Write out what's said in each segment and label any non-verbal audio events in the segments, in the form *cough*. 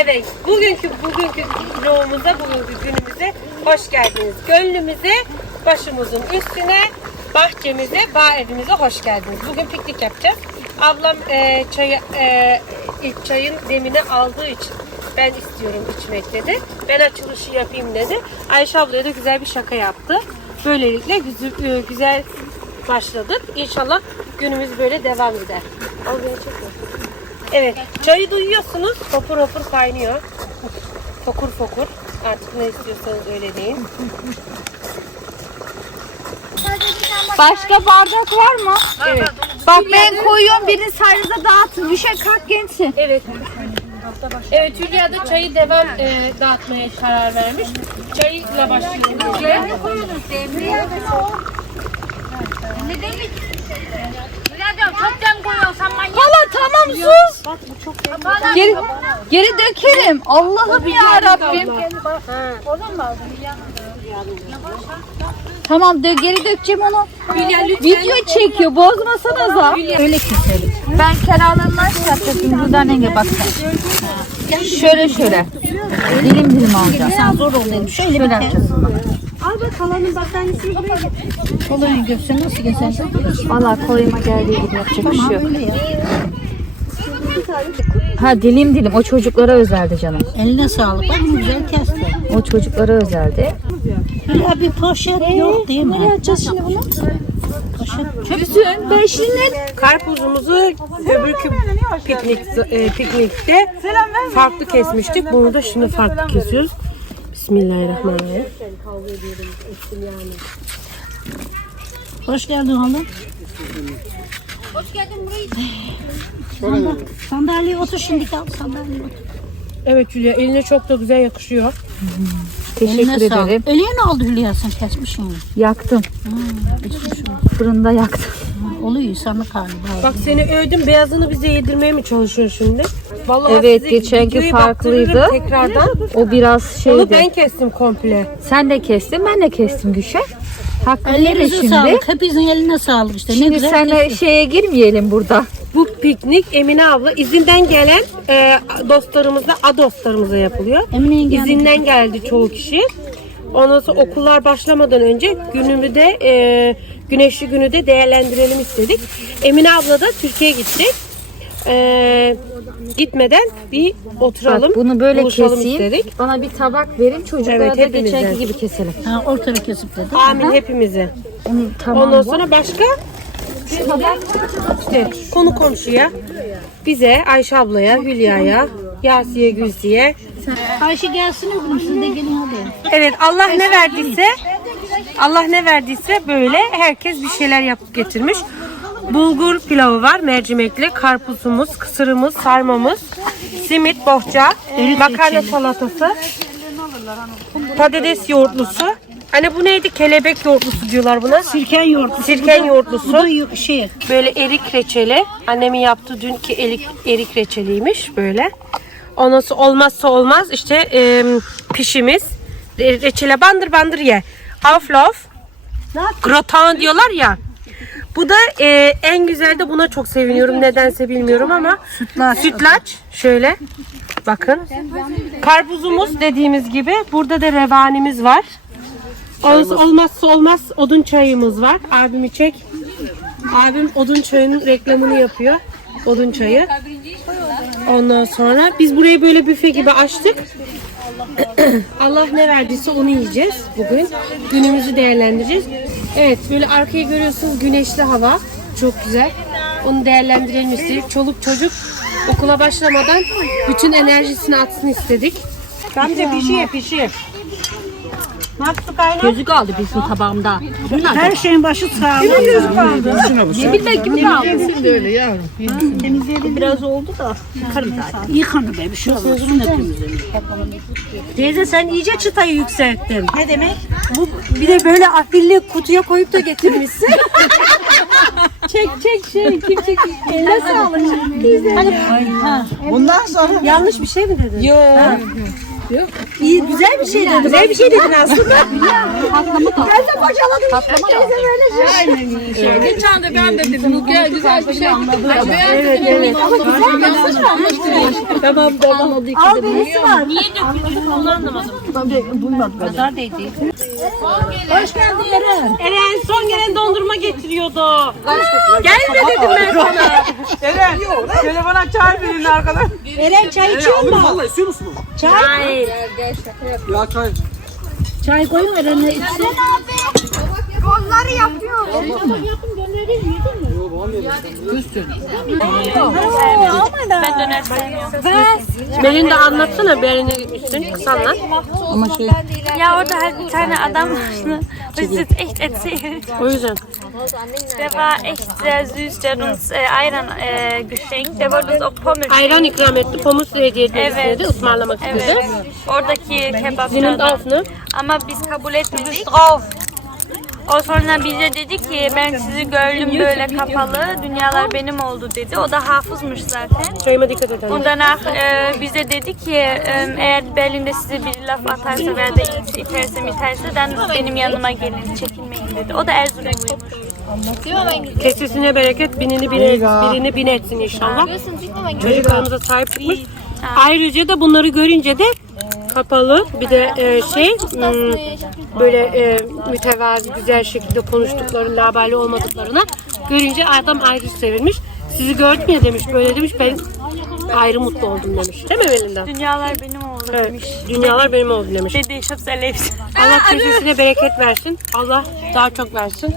Evet, bugünkü bugünkü vlogumuza, bugünkü günümüze hoş geldiniz. Gönlümüze, başımızın üstüne, bahçemize, bağ evimize hoş geldiniz. Bugün piknik yapacağız. Ablam e, çayı, e, ilk çayın demini aldığı için ben istiyorum içmek dedi. Ben açılışı yapayım dedi. Ayşe ablaya da güzel bir şaka yaptı. Böylelikle güzel, güzel başladık. İnşallah günümüz böyle devam eder. Al beni çekme. Evet, çayı duyuyorsunuz. Fopur fopur kaynıyor. Fokur fokur. Artık ne istiyorsanız öyle deyin. Başka bardak var mı? Evet. Bak ben koyuyorum birini sayınıza dağıtın. Düşe kalk gençsin. Evet. Evet, Hülya da çayı devam e, dağıtmaya karar vermiş. Çayla başlıyoruz. Hülya. Hala tamam sus. Geri, geri dökerim. Allah'ım ya Rabbim. Tamam dö geri dökeceğim onu. Video çekiyor bozmasanıza. Öyle keselim. Ben kenarlarından şey yapacaktım. Buradan enge baksana. Şöyle şöyle. Dilim dilim alacağım. Sen zor ol dedim. Şöyle, şöyle. Al bak halanın battaniyesini buraya getir. Kolonya göster nasıl göster? Valla koyma geldiği gibi yapacak bir şey yok. Ha dilim dilim o çocuklara özeldi canım. Eline sağlık. Bak ne güzel kesti. O çocuklara özeldi. Ya bir poşet yok değil mi? Ne yapacağız şimdi bunu? Bütün beşinin Karpuzumuzu öbürkü piknik, e, piknikte farklı kesmiştik. Bunu da şimdi farklı kesiyoruz. Bismillahirrahmanirrahim. Hoş geldin oğlum. Sandal, sandalyeye otur şimdi kal. Sandalyeye otur. Evet Hülya eline çok da güzel yakışıyor. teşekkür Eline ederim. sağlık. Eliye ne oldu Hülya sen kesmişsin onu. Yaktım. Fırında yaktım. Ha, Oluyor insanlık hali. Bak seni övdüm beyazını bize yedirmeye mi çalışıyorsun şimdi? Vallahi Evet, size geçenki videoyu farklıydı. baktırırım Tekrardan. *laughs* O biraz Onu şeydi. ben kestim komple. Sen de kestin ben de kestim yeme Ellerinize şimdi. sağlık. Hepinizin eline sağlık işte. ne Şimdi güzel senle şeye girmeyelim burada. Bu piknik Emine abla izinden gelen e, dostlarımızla, a dostlarımıza yapılıyor. Emine'nin geldi. İzinden geldi çoğu kişi. Ondan sonra okullar başlamadan önce günümü de e, güneşli günü de değerlendirelim istedik. Emine abla da Türkiye'ye gidecek. E, gitmeden bir oturalım. Bak bunu böyle buluşalım keseyim. istedik. Bana bir tabak verin çocuklara Evet, da geçenki gibi keselim. Ha, ortada kesip dedi. Amin hepimize. Onu tamam Ondan mı? sonra başka işte konu komşuya bize Ayşe ablaya, Hülya'ya, Yasiye, Gülsiye. Ayşe gelsin öbürüm siz de gelin hadi. Evet Allah ne verdiyse Allah ne verdiyse böyle herkes bir şeyler yapıp getirmiş. Bulgur pilavı var mercimekli, karpuzumuz, kısırımız, sarmamız, simit, bohça, makarna salatası, patates yoğurtlusu. Hani bu neydi? Kelebek yoğurtlusu diyorlar buna. Sirken yoğurt. Sirken yoğurtlusu. Bu da yo- şey. Böyle erik reçeli. Annemin yaptığı dünkü erik, erik reçeliymiş böyle. Sonra olmazsa olmaz işte e, pişimiz. E, reçele bandır bandır ye. Auflauf. Gratin diyorlar ya. Bu da e, en güzel de buna çok seviniyorum. Nedense bilmiyorum ama. Sütlaç. Sütlaç. Şöyle. Bakın. Karpuzumuz dediğimiz gibi. Burada da revanimiz var. Olmazsa olmazsa olmaz odun çayımız var. Abimi çek. Abim odun çayının reklamını yapıyor. Odun çayı. Ondan sonra biz burayı böyle büfe gibi açtık. *clears throat* Allah ne verdiyse onu yiyeceğiz bugün. Günümüzü değerlendireceğiz. Evet böyle arkayı görüyorsunuz güneşli hava. Çok güzel. Onu değerlendirelim istedik. Çoluk çocuk okula başlamadan bütün enerjisini atsın istedik. Gamze pişir pişir. Gözü kaldı bizim tabağımda. Her şeyin başı sağ olun. gözü kaldı? Ne bilmek gibi kaldı. Temizleyelim. Biraz oldu da. Yıkarım zaten. Yıkanır be bir şey olmaz. hepimizin. Teyze sen iyice çıtayı yükselttin. Ne demek? Bu bir de böyle afilli kutuya koyup da getirmişsin. *laughs* çek çek şey kim çek? Eline sağlık. Güzel. Ha. Yanlış bir şey mi dedin? Yok. İyi güzel bir şey dedim. Güzel bir şey dedin aslında. *laughs* Patlama da. Ben de bocaladım. Patlama da. Böyle şey. Geçen de ben de dedim bu güzel, güzel bir şey. Evet evet. Tamam tamam. Albenisi var. Niye döküldü onu anlamadım. Kadar değdi. Hoş geldin Eren. Eren son gelen dondurma getiriyordu. Gelme dedim ben sana. Eren, telefona çay verin arkadan. Eren çay içiyor mu? Vallahi istiyor musun? Çay. Hayır. Ya çay. Çay koyun Eren'e içsin. Ben döner de anlatsana. Berini gitmişsin. Kısa anlat. Ja, oder halt ein kleiner Adam. Ne? Will ich jetzt echt erzählen. O yüzden. Der war echt sehr süß. Der hat uns äh, Eiern äh, geschenkt. Der wollte uns auch Pommes Ayran ikram etti. Pomus hediye etmek Evet. istedi. ısmarlamak istedi. Evet. Oradaki Sie nimmt kebapçıdan. auf ne? Ama biz kabul etmedik. drauf. O sonra bize dedi ki ben sizi gördüm böyle kapalı. Dünyalar benim oldu dedi. O da hafızmış zaten. Çayıma dikkat edin. Und danach e, bize dedi ki e, eğer Berlin'de size bir laf atarsa veya da it- iterse miterse den benim yanıma gelin çekinmeyin dedi. O da Erzurumluymuş. Kesesine bereket, binini bin, birini bin etsin inşallah. Çocuklarımıza sahip çıkmış. Ayrıca da bunları görünce de kapalı bir de e, şey hmm, böyle e, mütevazi güzel şekilde konuştukları labali olmadıklarına görünce adam ayrı sevinmiş. Sizi gördüm ya demiş böyle demiş ben ayrı mutlu oldum demiş. Değil mi Melinda? Dünyalar benim oldu Evet. demiş. Dünyalar benim oldu demiş. Dedi. Allah kesesine bereket versin. Allah daha çok versin.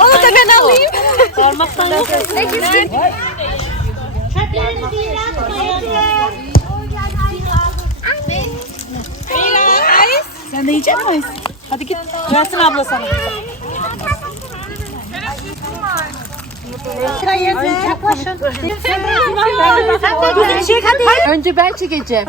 Onu da ben alayım. Parmaktan yok. Sen de yiyecek misin? Hadi git. Versin abla sana. Yaklaşın. Dur çek hadi. Önce ben çekeceğim.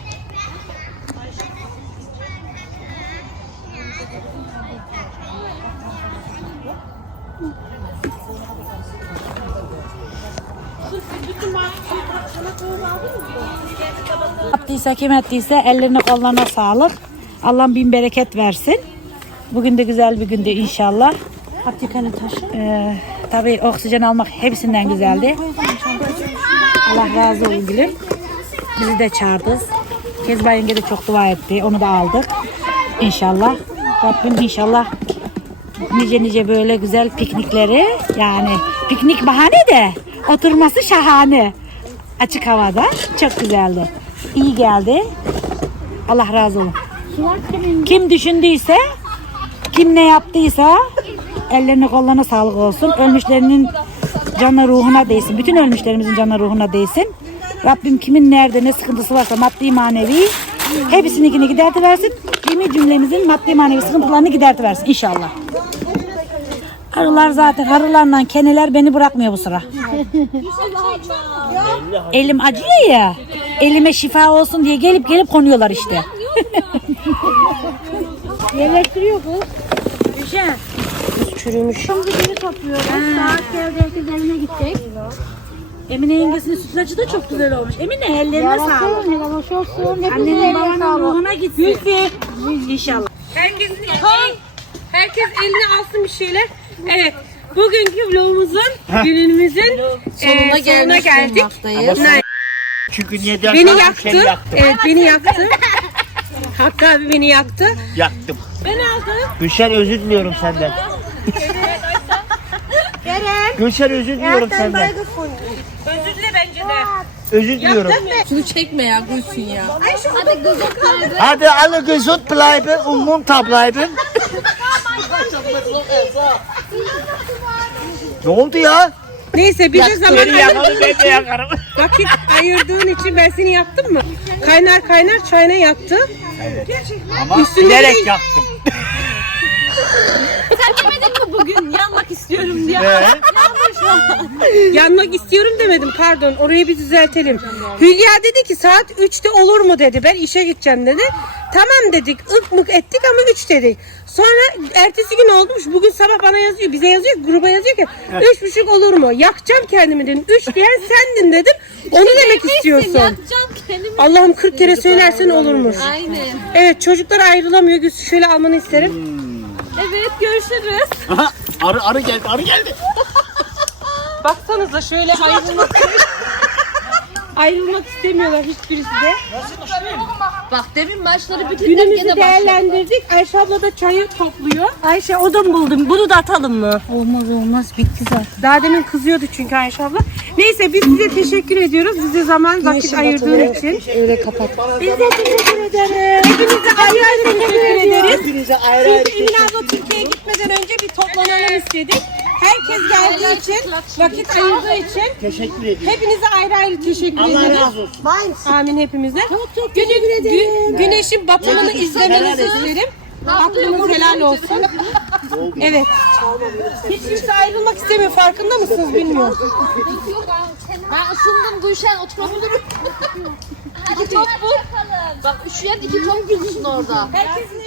Yaptıysa kim ettiyse ellerine kollarına sağlık. Allah bin bereket versin. Bugün de güzel bir gündü inşallah. Ee, tabii oksijen almak hepsinden güzeldi. Allah razı olsun gülüm. Bizi de çağırdınız. Kezban yenge de çok dua etti. Onu da aldık. İnşallah. Rabbim inşallah nice nice böyle güzel piknikleri yani piknik bahane de oturması şahane. Açık havada çok güzeldi. İyi geldi. Allah razı olsun. Kim düşündüyse, kim ne yaptıysa ellerine kollarına sağlık olsun. Ölmüşlerinin canı ruhuna değsin. Bütün ölmüşlerimizin canı ruhuna değsin. Rabbim kimin nerede ne sıkıntısı varsa maddi manevi hepsini gidertiversin. Cemi cümlemizin maddi manevi sıkıntılarını gidertiversin inşallah. Arılar zaten arılarla keneler beni bırakmıyor bu sıra. Elim acıyor ya. Elime şifa olsun diye gelip gelip konuyorlar işte. Yerleştiriyor bu. Güzel. Çürümüş. Geri topluyoruz. Saat geldi herkes evine gidecek. Emine yengesinin sütlacı da çok güzel olmuş. Emine ellerine sağlık. Helal hoş olsun. Annenin babanın ruhuna gitsin. İnşallah. Herkes, herkes eline alsın bir şeyler. Evet. Bugünkü vlogumuzun, günümüzün sonuna, sonuna geldik. Nay- Çünkü neden Beni Seni yaktı. yaktım. Evet beni yaktı. Hakkı abi beni yaktı. Yaktım. Ben aldım. Gülşen özür diliyorum senden. Gülşen özür diliyorum senden. Özür dile bence de. Özür diliyorum. Şunu çekme ya Gülsün ya. Hadi alle gesund bleiben und munter bleiben. Ne oldu ya? Neyse zaman ben de yakarım. vakit ayırdığın için ben seni yaktım mı? Kaynar kaynar çayına yaktı. Ama Üstüne bilerek bir de- yaktım. Sen demedin mi bugün yanmak istiyorum diye. Ee? Yanmak istiyorum demedim pardon orayı bir düzeltelim. Hülya dedi ki saat 3'te olur mu dedi ben işe gideceğim dedi. Tamam dedik ık mık ettik ama 3 dedik. Sonra ertesi gün olmuş bugün sabah bana yazıyor bize yazıyor ki, gruba yazıyor ki üç buçuk olur mu? Yakacağım kendimi dedim. 3 diyen sendin dedim. Onu demek istiyorsun. Allah'ım 40 kere söylersen olurmuş. Aynen. Evet çocuklar ayrılamıyor. Gülsü şöyle almanı isterim. Evet görüşürüz. Aha, arı arı geldi arı geldi. *laughs* Baksanıza şöyle ayrılmak ayrılmak istemiyorlar hiçbirisi de. Bak demin maçları bütün Günümüzü değerlendirdik. Ayşe abla da çayı topluyor. Ayşe odun buldum. Bunu da atalım mı? Olmaz olmaz bitti zaten. Daha demin kızıyordu çünkü Ayşe abla. Neyse biz size teşekkür ediyoruz. Bize zaman vakit ayırdığın için. Öyle kapat. Biz de teşekkür ederiz. Hepinize ayrı ayrı teşekkür ederiz. Hepinize ayrı ayrı Çünkü Emine abla Türkiye'ye gitmeden önce bir toplanalım istedik. Herkes geldiği için, vakit ayırdığı için teşekkür ediyorum. hepinize ayrı ayrı teşekkür Allah razı olsun. Amin hepimize. Çok çok teşekkür ederim. güneşin batımını izlemenizi isterim. Aklınız helal olsun. Evet. Hiç kimse ayrılmak istemiyor. Farkında mısınız bilmiyorum. Ben ısındım Gülşen oturabilirim. iki top bu. Bak üşüyen iki top gülsün orada. Herkesin